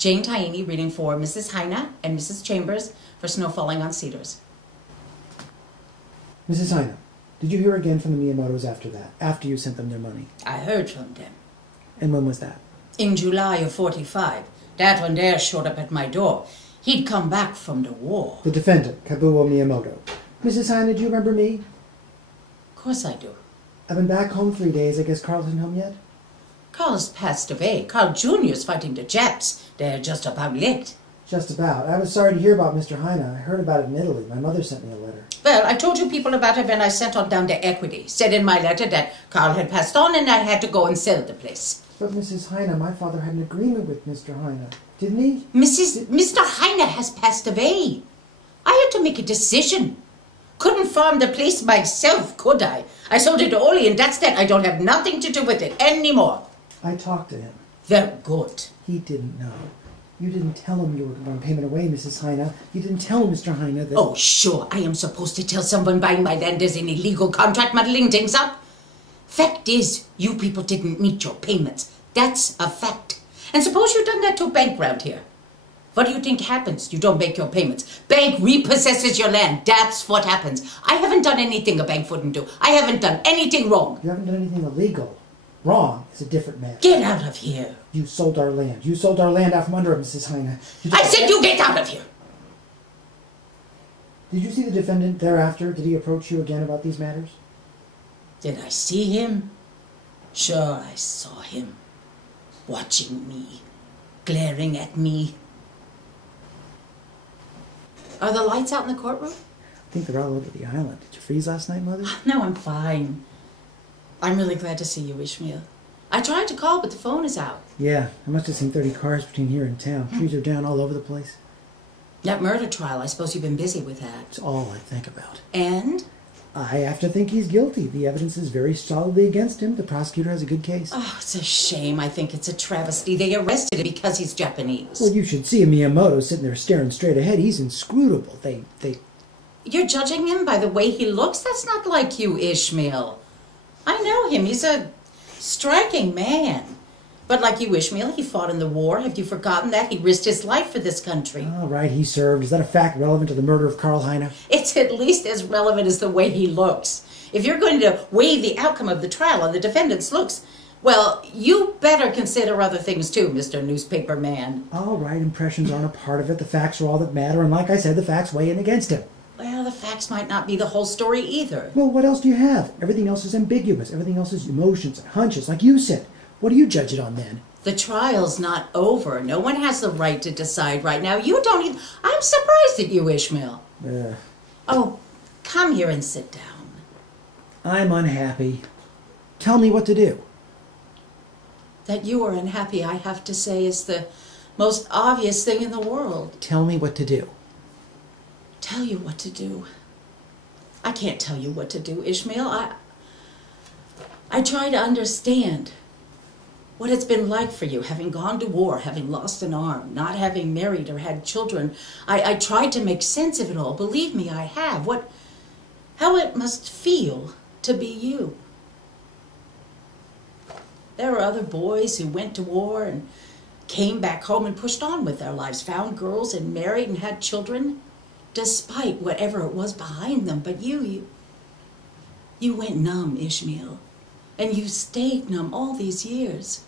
Jayne Taini reading for Mrs. Heine and Mrs. Chambers for Snow Falling on Cedars. Mrs. Heine, did you hear again from the Miyamotos after that, after you sent them their money? I heard from them. And when was that? In July of 45. That one there showed up at my door. He'd come back from the war. The defendant, Kabuo Miyamoto. Mrs. Heine, do you remember me? Of course I do. I've been back home 3 days. I guess Carl isn't home yet? Carl's passed away. Carl Jr.'s fighting the Japs. They're just about licked. Just about. I was sorry to hear about Mr. Heine. I heard about it in Italy. My mother sent me a letter. Well, I told you people about it when I sent on down to Equity. Said in my letter that Carl had passed on and I had to go and sell the place. But Mrs. Heine, my father had an agreement with Mr. Heine, didn't he? Mr. Heine has passed away. I had to make a decision. Couldn't farm the place myself, could I? I sold it to Oli and that's that. I don't have nothing to do with it anymore. I talked to him. Very good. He didn't know. You didn't tell him you were going payment away, Mrs. Heine. You didn't tell Mr. Heine that... Oh, sure. I am supposed to tell someone buying my land there's an illegal contract muddling things up. Fact is, you people didn't meet your payments. That's a fact. And suppose you've done that to a bank round here. What do you think happens? You don't make your payments. Bank repossesses your land. That's what happens. I haven't done anything a bank wouldn't do. I haven't done anything wrong. You haven't done anything illegal. Wrong is a different matter. Get out of here. You sold our land. You sold our land out from under us, Mrs. Heine. I said you get out of here. Did you see the defendant thereafter? Did he approach you again about these matters? Did I see him? Sure, I saw him. Watching me. Glaring at me. Are the lights out in the courtroom? I think they're all over the island. Did you freeze last night, Mother? No, I'm fine. I'm really glad to see you, Ishmael. I tried to call, but the phone is out. Yeah, I must have seen 30 cars between here and town. Trees are down all over the place. That murder trial, I suppose you've been busy with that. It's all I think about. And? I have to think he's guilty. The evidence is very solidly against him. The prosecutor has a good case. Oh, it's a shame. I think it's a travesty. They arrested him because he's Japanese. Well, you should see Miyamoto sitting there staring straight ahead. He's inscrutable. You're judging him by the way he looks? That's not like you, Ishmael. I know him. He's a striking man. But like you, Ishmael, he fought in the war. Have you forgotten that? He risked his life for this country. All right, he served. Is that a fact relevant to the murder of Carl Heine? It's at least as relevant as the way he looks. If you're going to weigh the outcome of the trial on the defendant's looks, well, you better consider other things too, Mr. Newspaper Man. All right, impressions aren't a part of it. The facts are all that matter, and like I said, the facts weigh in against him. Well, the facts might not be the whole story either. Well, what else do you have? Everything else is ambiguous. Everything else is emotions and hunches, like you said. What do you judge it on then? The trial's not over. No one has the right to decide right now. You don't even... I'm surprised at you, Ishmael. Oh, come here and sit down. I'm unhappy. Tell me what to do. That you are unhappy, I have to say, is the most obvious thing in the world. Tell me what to do. Tell you what to do. I can't tell you what to do, Ishmael. I try to understand what it's been like for you, having gone to war, having lost an arm, not having married or had children. I tried to make sense of it all. Believe me, I have. How it must feel to be you. There are other boys who went to war and came back home and pushed on with their lives, found girls and married and had children, despite whatever it was behind them. But you went numb, Ishmael, and you stayed numb all these years.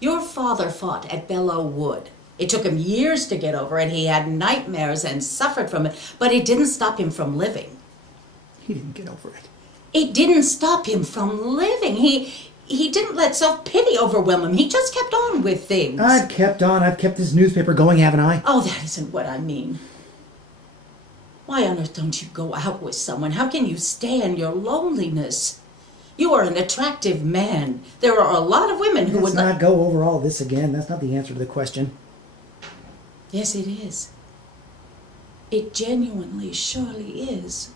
Your father fought at Belleau Wood. It took him years to get over it. He had nightmares and suffered from it, but it didn't stop him from living. He didn't get over it. It didn't stop him from living. He didn't let self-pity overwhelm him. He just kept on with things. I've kept on. I've kept this newspaper going, haven't I? Oh, that isn't what I mean. Why on earth don't you go out with someone? How can you stand your loneliness? You are an attractive man. There are a lot of women who would... Let's not go over all this again. That's not the answer to the question. Yes, it is. It genuinely, surely is.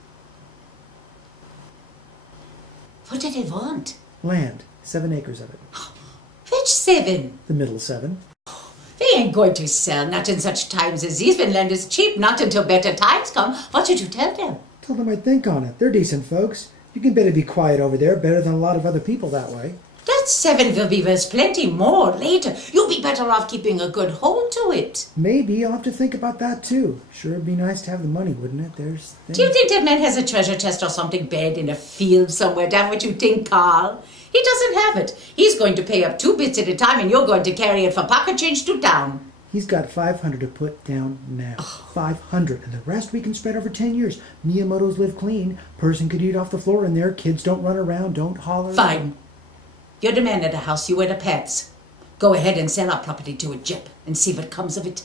What do they want? Land. 7 acres of it. Which 7? The middle 7. They ain't going to sell, not in such times as these. When land is cheap, not until better times come. What did you tell them? Told them I'd think on it. They're decent folks. You can better be quiet over there, better than a lot of other people that way. That's That 7 will be worth plenty more later. You'll be better off keeping a good hold to it. Maybe I'll have to think about that too. Sure, it'd be nice to have the money, wouldn't it? There's things... Do you think that man has a treasure chest or something buried in a field somewhere? Damn what you think, Carl? He doesn't have it. He's going to pay up 2 bits at a time, and you're going to carry it for pocket change to town. He's got 500 to put down now. 500, and the rest we can spread over 10 years. Miyamoto's live clean. Person could eat off the floor in there. Kids don't run around, don't holler. Fine. You're the man of the house. You are the pets. Go ahead and sell our property to a gyp and see what comes of it.